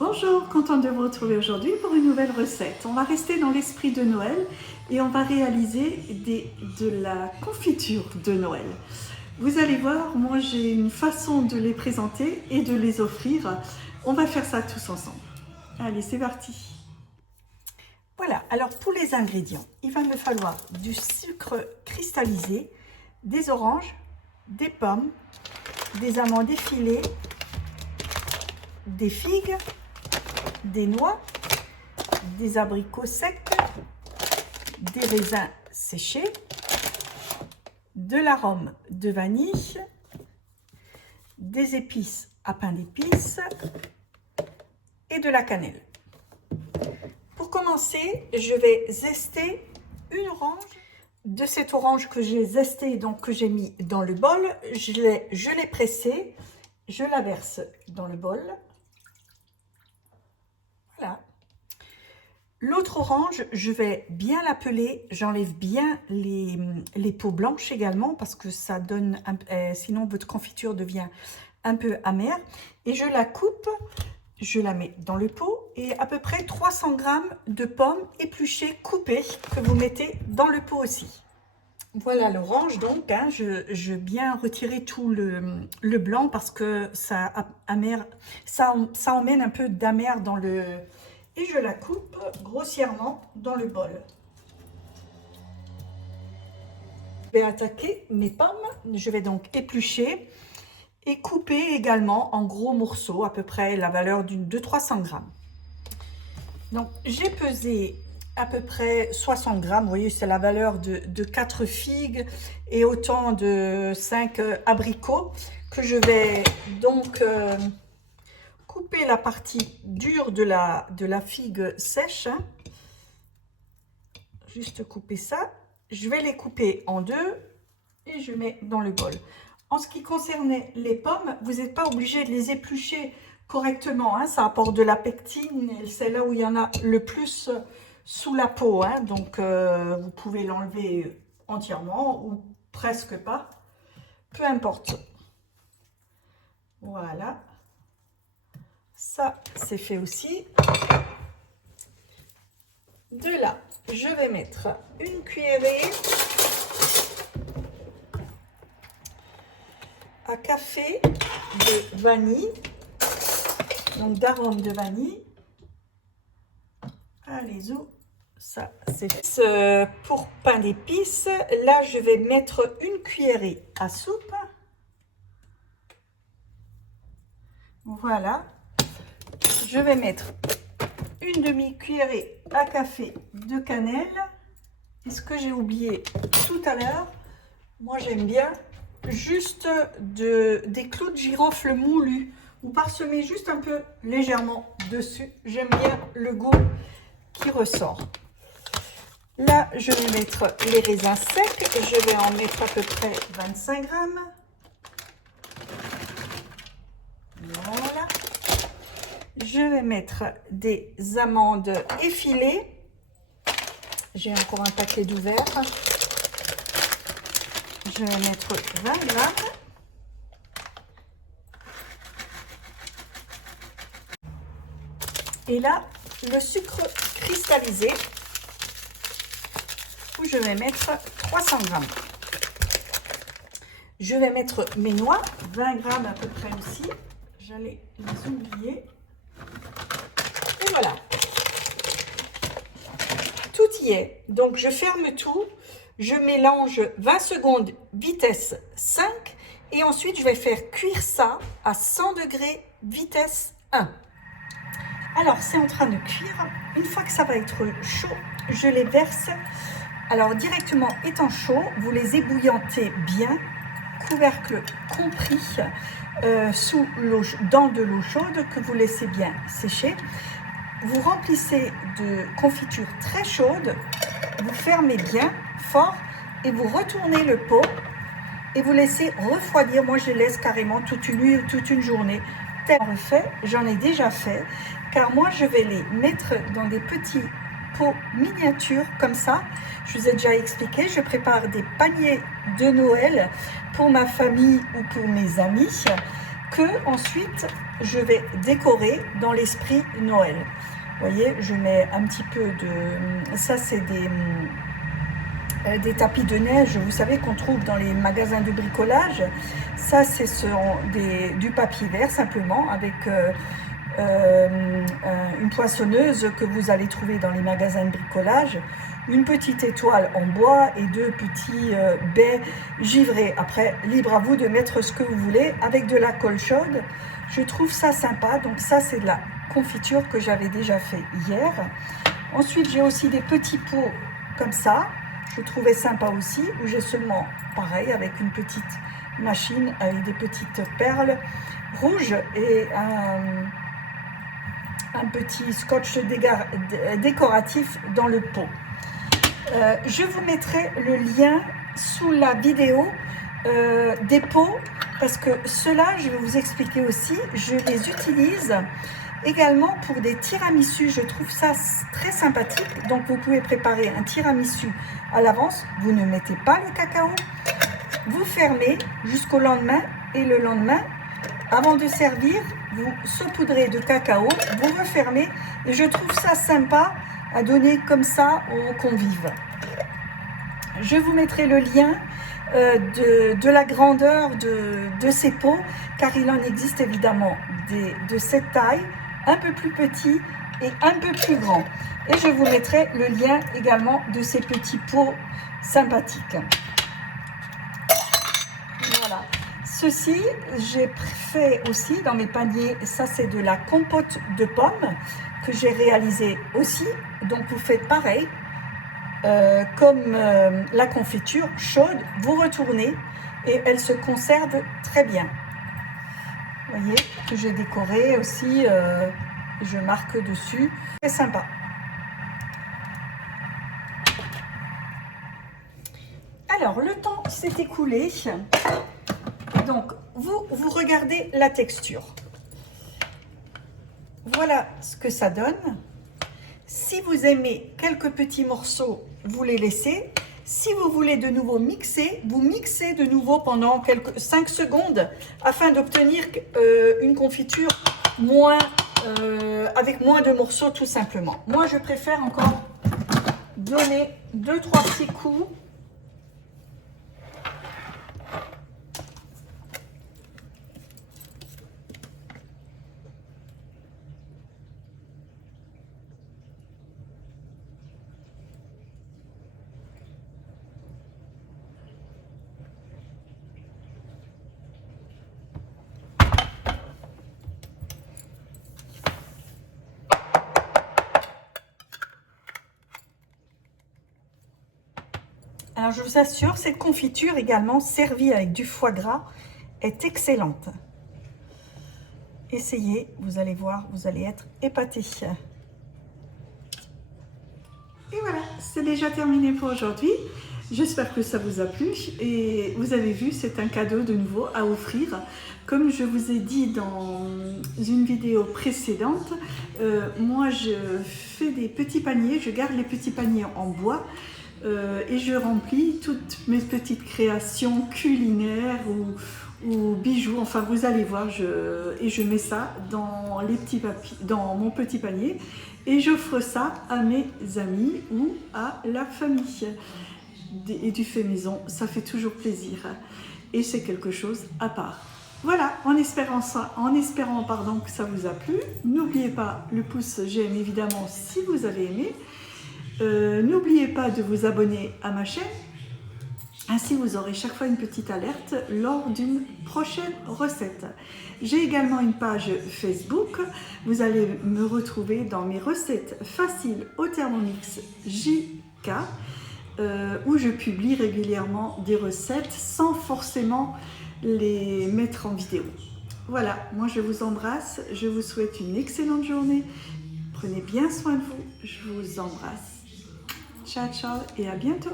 Bonjour, contente de vous retrouver aujourd'hui pour une nouvelle recette. On va rester dans l'esprit de Noël et on va réaliser de la confiture de Noël. Vous allez voir, moi j'ai une façon de les présenter et de les offrir. On va faire ça tous ensemble. Allez, c'est parti. Voilà, alors pour les ingrédients, il va me falloir du sucre cristallisé, des oranges, des pommes, des amandes effilées, des figues, des noix, des abricots secs, des raisins séchés, de l'arôme de vanille, des épices à pain d'épices et de la cannelle. Pour commencer, je vais zester une orange. De cette orange que j'ai zestée, donc que j'ai mis dans le bol, je l'ai pressée, je la verse dans le bol. Voilà. L'autre orange, je vais bien la peler, j'enlève bien les peaux blanches également parce que ça donne, sinon votre confiture devient un peu amère. Et je la coupe, je la mets dans le pot et à peu près 300 g de pommes épluchées, coupées, que vous mettez dans le pot aussi. Voilà l'orange donc, hein, je bien retirer tout le blanc parce que ça emmène un peu d'amer dans le... Et je la coupe grossièrement dans le bol. Je vais attaquer mes pommes, je vais donc éplucher et couper également en gros morceaux, à peu près la valeur de 300 g. Donc j'ai pesé à peu près 60 grammes, vous voyez c'est la valeur de 4 figues et autant de 5 abricots que je vais donc couper la partie dure de la figue sèche, hein. Juste couper ça, je vais les couper en deux et je mets dans le bol. En ce qui concernait les pommes, vous n'êtes pas obligé de les éplucher correctement, hein. Ça apporte de la pectine et c'est là où il y en a le plus sous la peau, hein. Donc vous pouvez l'enlever entièrement ou presque pas, peu importe. Voilà, ça c'est fait aussi. De là, je vais mettre une cuillerée à café de vanille, donc d'arôme de vanille. Allez-y, ça c'est fait. Pour pain d'épices, là je vais mettre une cuillerée à soupe. Voilà, je vais mettre une demi-cuillerée à café de cannelle. Et ce que j'ai oublié tout à l'heure, moi j'aime bien juste des clous de girofle moulus ou parsemer juste un peu légèrement dessus. J'aime bien le goût qui ressort. Là, je vais mettre les raisins secs. Je vais en mettre à peu près 25 grammes. Voilà. Je vais mettre des amandes effilées. J'ai encore un paquet d'ouverts. Je vais mettre 20 grammes. Et là, le sucre cristallisé, où je vais mettre 300 grammes. Je vais mettre mes noix, 20 grammes à peu près aussi. J'allais les oublier. Et voilà. Tout y est. Donc, je ferme tout. Je mélange 20 secondes, vitesse 5. Et ensuite, je vais faire cuire ça à 100 degrés, vitesse 1. Alors, c'est en train de cuire. Une fois que ça va être chaud, je les verse. Alors, directement étant chaud, vous les ébouillantez bien, couvercle compris, dans de l'eau chaude que vous laissez bien sécher. Vous remplissez de confiture très chaude, vous fermez bien fort et vous retournez le pot et vous laissez refroidir. Moi, je laisse carrément toute une journée. Tellement fait, j'en ai déjà fait, car moi, je vais les mettre dans des petits pots miniatures comme ça. Je vous ai déjà expliqué, je prépare des paniers de Noël pour ma famille ou pour mes amis. que ensuite je vais décorer dans l'esprit Noël. Vous voyez, je mets un petit peu de... Ça, c'est des tapis de neige, vous savez, qu'on trouve dans les magasins de bricolage. Ça, c'est du papier vert, simplement, avec une poinçonneuse que vous allez trouver dans les magasins de bricolage, une petite étoile en bois et 2 petits baies givrés. Après, libre à vous de mettre ce que vous voulez avec de la colle chaude. Je trouve ça sympa. Donc ça, c'est de la confiture que j'avais déjà fait hier. Ensuite, j'ai aussi des petits pots comme ça. Je trouvais sympa aussi, où j'ai seulement, pareil, avec une petite machine, avec des petites perles rouges et un petit scotch décoratif dans le pot. Je vous mettrai le lien sous la vidéo des pots, parce que ceux-là, je vais vous expliquer aussi, je les utilise également pour des tiramisus. Je trouve ça très sympathique. Donc vous pouvez préparer un tiramisu à l'avance, vous ne mettez pas le cacao, vous fermez jusqu'au lendemain, et le lendemain, avant de servir, vous saupoudrez de cacao, vous refermez, et je trouve ça sympa à donner comme ça aux convives. Je vous mettrai le lien de la grandeur de ces pots, car il en existe évidemment de cette taille, un peu plus petit et un peu plus grand. Et je vous mettrai le lien également de ces petits pots sympathiques. Voilà. Ceci, j'ai fait aussi dans mes paniers, ça c'est de la compote de pommes que j'ai réalisée aussi. Donc vous faites pareil, comme la confiture chaude, vous retournez et elle se conserve très bien. Vous voyez que j'ai décoré aussi, je marque dessus, c'est sympa. Alors le temps s'est écoulé, donc vous regardez la texture. Voilà ce que ça donne. Si vous aimez quelques petits morceaux, vous les laissez. Si vous voulez de nouveau mixer, vous mixez de nouveau pendant 5 secondes afin d'obtenir une confiture avec moins de morceaux, tout simplement. Moi, je préfère encore donner 2-3 petits coups. Alors, je vous assure, cette confiture également servie avec du foie gras est excellente. Essayez, vous allez voir, vous allez être épatés. Et voilà, c'est déjà terminé pour aujourd'hui. J'espère que ça vous a plu et vous avez vu, c'est un cadeau de nouveau à offrir. Comme je vous ai dit dans une vidéo précédente, moi je fais des petits paniers, je garde les petits paniers en bois et je remplis toutes mes petites créations culinaires ou bijoux, enfin vous allez voir, et je mets ça dans mon petit panier et j'offre ça à mes amis ou à la famille. Et du fait maison, ça fait toujours plaisir et c'est quelque chose à part. Voilà, en espérant que ça vous a plu. N'oubliez pas le pouce j'aime évidemment si vous avez aimé. N'oubliez pas de vous abonner à ma chaîne. Ainsi, vous aurez chaque fois une petite alerte lors d'une prochaine recette. J'ai également une page Facebook. Vous allez me retrouver dans mes recettes faciles au Thermomix JK, où je publie régulièrement des recettes sans forcément les mettre en vidéo. Voilà, moi je vous embrasse. Je vous souhaite une excellente journée. Prenez bien soin de vous. Je vous embrasse. Ciao, ciao et à bientôt.